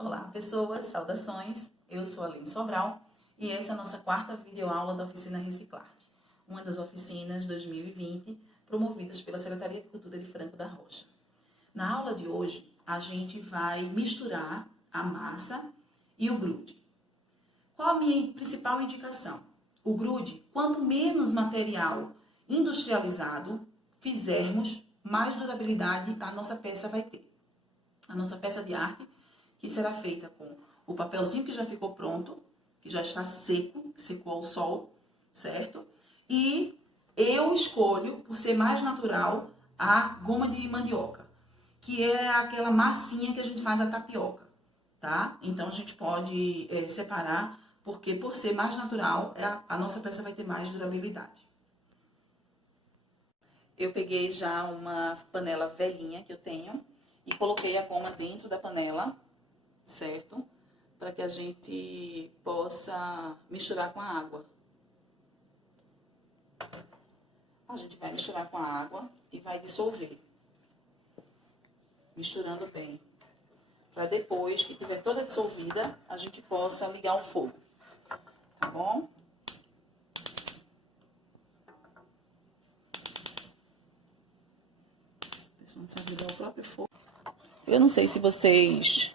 Olá, pessoas, saudações. Eu sou a Aline Sobral e essa é a nossa quarta videoaula da oficina Reciclarte, uma das oficinas 2020 promovidas pela Secretaria de Cultura de Franco da Rocha. Na aula de hoje, a gente vai misturar a massa e o grude. Qual a minha principal indicação? O grude, quanto menos material industrializado fizermos, mais durabilidade a nossa peça vai ter. A nossa peça de arte, que será feita com o papelzinho que já ficou pronto, que já está seco, que secou ao sol, certo? E eu escolho, por ser mais natural, a goma de mandioca, que é aquela massinha que a gente faz a tapioca, tá? Então, a gente pode separar, porque por ser mais natural, a nossa peça vai ter mais durabilidade. Eu peguei já uma panela velhinha que eu tenho e coloquei a goma dentro da panela, certo? Para que a gente possa misturar com a água. A gente vai misturar com a água e vai dissolver. Misturando bem. Para depois que tiver toda dissolvida, a gente possa ligar o fogo. Tá bom? Não sabe ligar o próprio fogo. Eu não sei se vocês,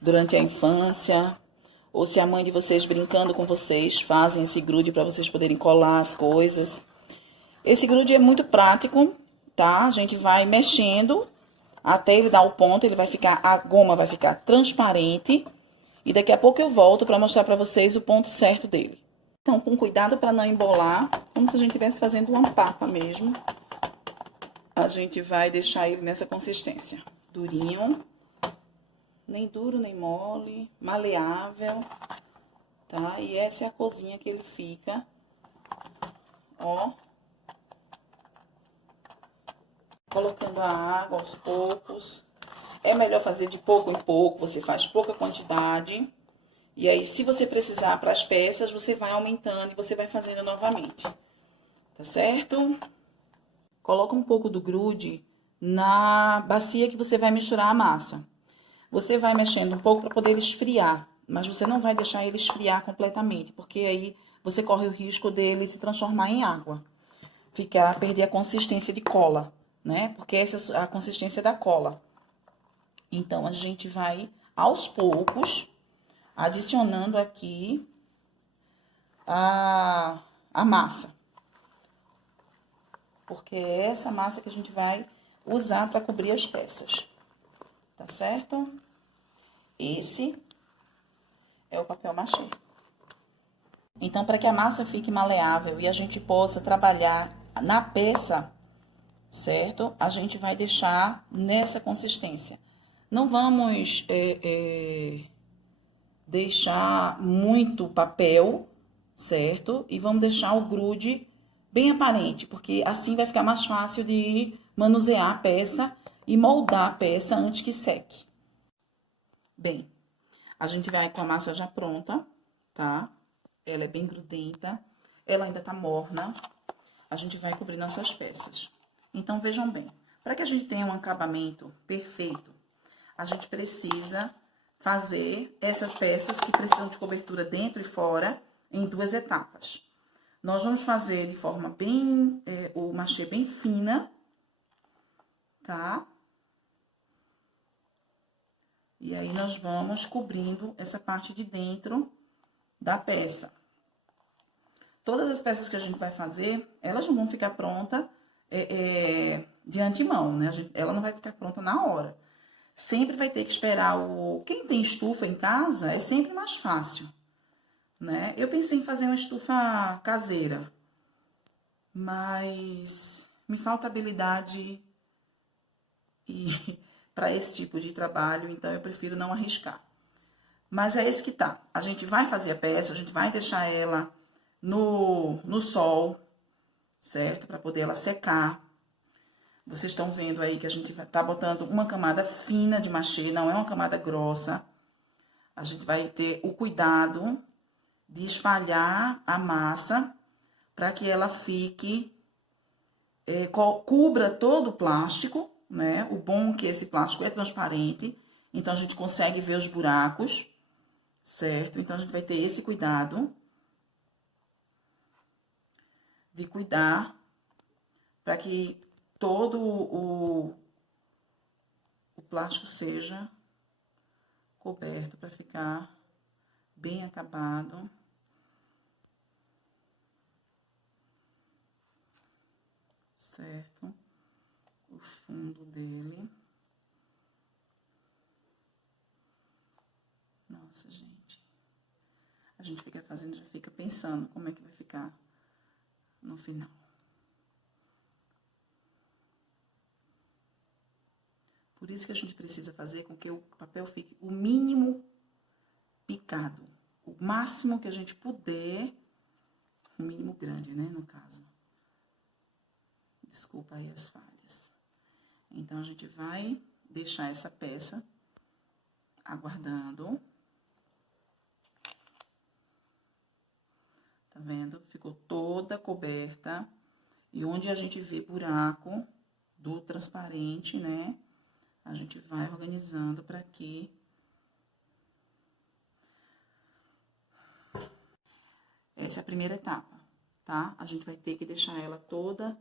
durante a infância, ou se a mãe de vocês brincando com vocês, fazem esse grude para vocês poderem colar as coisas. Esse grude é muito prático, tá? A gente vai mexendo até ele dar o ponto, a goma vai ficar transparente. E daqui a pouco eu volto para mostrar para vocês o ponto certo dele. Então, com cuidado para não embolar, como se a gente estivesse fazendo uma papa mesmo. A gente vai deixar ele nessa consistência. Durinho, nem duro, nem mole, maleável, tá? E essa é a corzinha que ele fica, ó. Colocando a água aos poucos. É melhor fazer de pouco em pouco, você faz pouca quantidade. E aí, se você precisar para as peças, você vai aumentando e você vai fazendo novamente. Tá certo? Coloca um pouco do grude na bacia que você vai misturar a massa. Você vai mexendo um pouco para poder esfriar, mas você não vai deixar ele esfriar completamente, porque aí você corre o risco dele se transformar em água. Perder a consistência de cola, né? Porque essa é a consistência da cola. Então, a gente vai, aos poucos, adicionando aqui a massa. Porque é essa massa que a gente vai usar para cobrir as peças. Tá certo? Esse é o papel machê. Então, para que a massa fique maleável e a gente possa trabalhar na peça, certo? A gente vai deixar nessa consistência. Não vamos deixar muito papel, certo? E vamos deixar o grude bem aparente, porque assim vai ficar mais fácil de manusear a peça e moldar a peça antes que seque. Bem, a gente vai com a massa já pronta, tá? Ela é bem grudenta, ela ainda tá morna. A gente vai cobrir nossas peças. Então, vejam bem, para que a gente tenha um acabamento perfeito, a gente precisa fazer essas peças que precisam de cobertura dentro e fora em 2 etapas. Nós vamos fazer de forma bem, o machê bem fina, tá? E aí, nós vamos cobrindo essa parte de dentro da peça. Todas as peças que a gente vai fazer, elas não vão ficar prontas de antemão, né? Ela não vai ficar pronta na hora. Sempre vai ter que esperar Quem tem estufa em casa, é sempre mais fácil, né? Eu pensei em fazer uma estufa caseira, mas me falta habilidade para esse tipo de trabalho, então eu prefiro não arriscar. Mas é esse que tá. A gente vai fazer a peça, a gente vai deixar ela no sol, certo? Para poder ela secar. Vocês estão vendo aí que a gente tá botando uma camada fina de machê, não é uma camada grossa. A gente vai ter o cuidado de espalhar a massa para que ela fique, cubra todo o plástico, né? O bom é que esse plástico é transparente, Então, a gente consegue ver os buracos, certo? Então, a gente vai ter esse cuidado de cuidar para que todo o plástico seja coberto, para ficar bem acabado. Certo? O fundo dele. Nossa, gente. A gente fica fazendo, já fica pensando como é que vai ficar no final. Por isso que a gente precisa fazer com que o papel fique o mínimo picado. O máximo que a gente puder, o mínimo grande, né, no caso. Desculpa aí as falhas. Então, a gente vai deixar essa peça aguardando. Tá vendo? Ficou toda coberta. E onde a gente vê buraco do transparente, né? A gente vai organizando para que... Essa é a primeira etapa, tá? A gente vai ter que deixar ela toda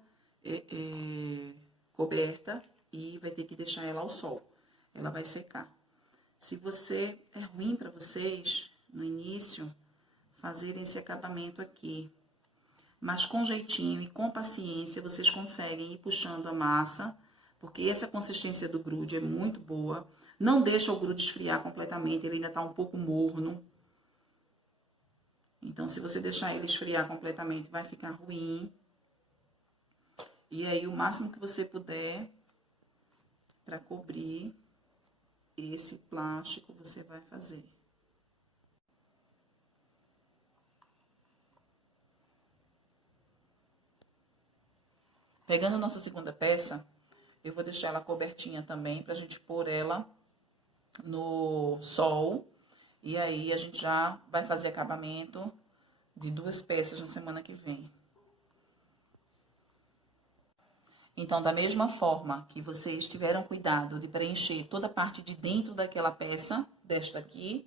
coberta e vai ter que deixar ela ao sol. Ela vai secar. Se você... É ruim para vocês, no início, fazerem esse acabamento aqui. Mas com jeitinho e com paciência, vocês conseguem ir puxando a massa, porque essa consistência do grude é muito boa. Não deixa o grude esfriar completamente, ele ainda tá um pouco morno. Então, se você deixar ele esfriar completamente, vai ficar ruim. E aí, o máximo que você puder para cobrir esse plástico, você vai fazer. Pegando a nossa segunda peça, eu vou deixar ela cobertinha também, pra gente pôr ela no sol. E aí, a gente já vai fazer acabamento de 2 peças na semana que vem. Então, da mesma forma que vocês tiveram cuidado de preencher toda a parte de dentro daquela peça, desta aqui,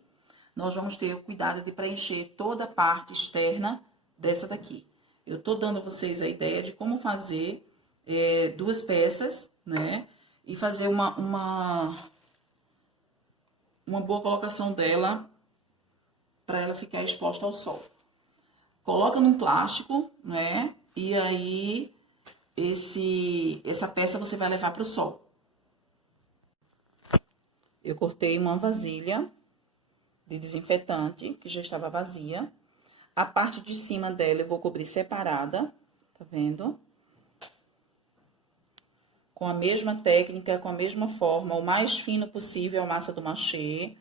nós vamos ter o cuidado de preencher toda a parte externa dessa daqui. Eu tô dando a vocês a ideia de como fazer 2 peças, né? E fazer uma boa colocação dela para ela ficar exposta ao sol. Coloca num plástico, né? E aí, essa peça você vai levar para o sol. Eu cortei uma vasilha de desinfetante, que já estava vazia. A parte de cima dela eu vou cobrir separada, tá vendo? Com a mesma técnica, com a mesma forma, o mais fino possível a massa do machê,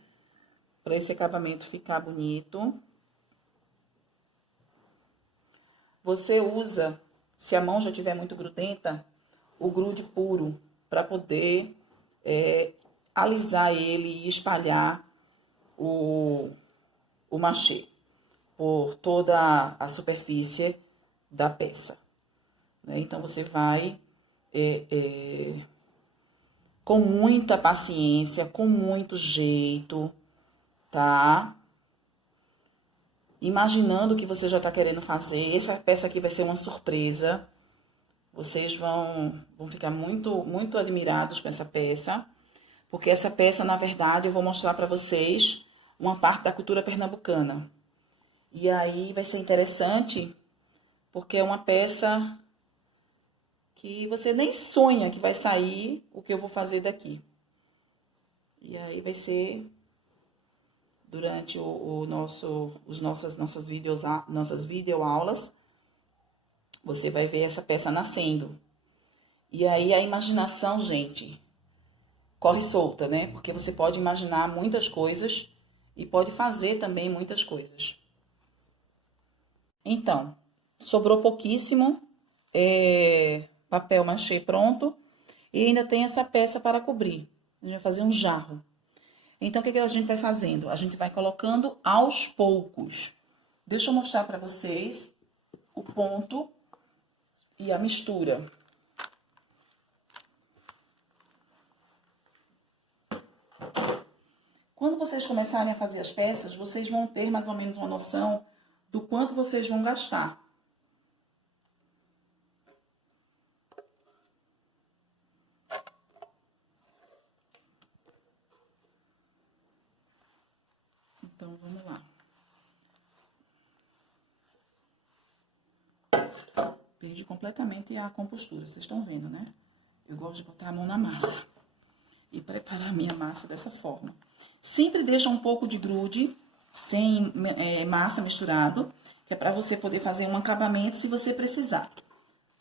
para esse acabamento ficar bonito. Você usa, se a mão já estiver muito grudenta, o grude puro, para poder alisar ele e espalhar o machê por toda a superfície da peça, né? Então, você vai com muita paciência, com muito jeito, tá? Imaginando o que você já tá querendo fazer. Essa peça aqui vai ser uma surpresa. Vocês vão ficar muito, muito admirados com essa peça. Porque essa peça, na verdade, eu vou mostrar pra vocês uma parte da cultura pernambucana. E aí vai ser interessante, porque é uma peça que você nem sonha que vai sair o que eu vou fazer daqui. E aí vai ser durante nossas videoaulas, você vai ver essa peça nascendo. E aí a imaginação, gente, corre solta, né? Porque você pode imaginar muitas coisas e pode fazer também muitas coisas. Então, sobrou pouquíssimo papel machê pronto e ainda tem essa peça para cobrir. A gente vai fazer um jarro. Então, o que a gente vai fazendo? A gente vai colocando aos poucos. Deixa eu mostrar para vocês o ponto e a mistura. Quando vocês começarem a fazer as peças, vocês vão ter mais ou menos uma noção do quanto vocês vão gastar. Então, vamos lá. Perdi completamente a compostura, vocês estão vendo, né? Eu gosto de botar a mão na massa e preparar a minha massa dessa forma. Sempre deixa um pouco de grude, sem massa misturado, que é para você poder fazer um acabamento se você precisar.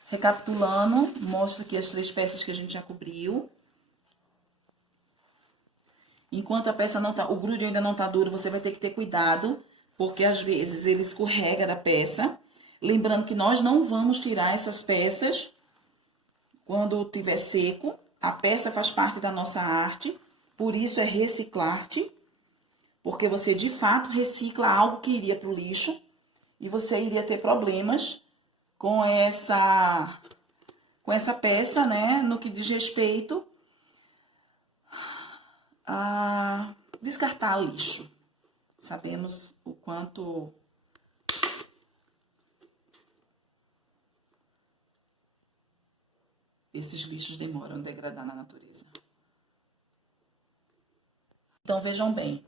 Recapitulando, mostro aqui as 3 peças que a gente já cobriu. Enquanto a peça não tá, o grude ainda não tá duro, você vai ter que ter cuidado, porque às vezes ele escorrega da peça. Lembrando que nós não vamos tirar essas peças quando tiver seco. A peça faz parte da nossa arte, por isso é reciclar-te, porque você de fato recicla algo que iria para o lixo e você iria ter problemas com essa peça, né, no que diz respeito a descartar lixo. Sabemos o quanto esses lixos demoram a degradar na natureza. Então, vejam bem,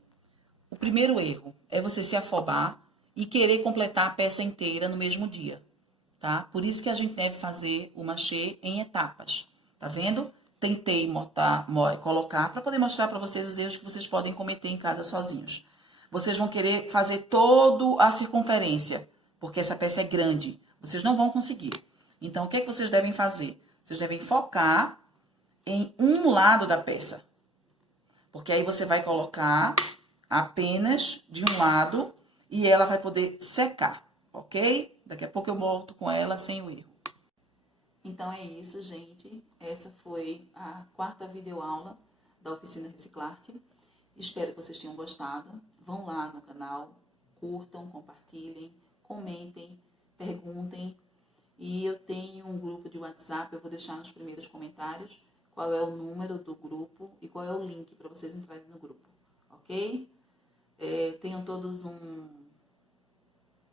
o primeiro erro é você se afobar e querer completar a peça inteira no mesmo dia, tá? Por isso que a gente deve fazer o machê em etapas, tá vendo? Tentei colocar para poder mostrar para vocês os erros que vocês podem cometer em casa sozinhos. Vocês vão querer fazer toda a circunferência, porque essa peça é grande. Vocês não vão conseguir. Então, o que é que vocês devem fazer? Vocês devem focar em um lado da peça. Porque aí você vai colocar apenas de um lado e ela vai poder secar, ok? Daqui a pouco eu volto com ela sem o erro. Então é isso, gente. Essa foi a 4ª videoaula da Oficina Reciclar-te. Espero que vocês tenham gostado. Vão lá no canal, curtam, compartilhem, comentem, perguntem. E eu tenho um grupo de WhatsApp, eu vou deixar nos primeiros comentários qual é o número do grupo e qual é o link para vocês entrarem no grupo, ok? Tenham todos um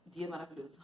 dia maravilhoso.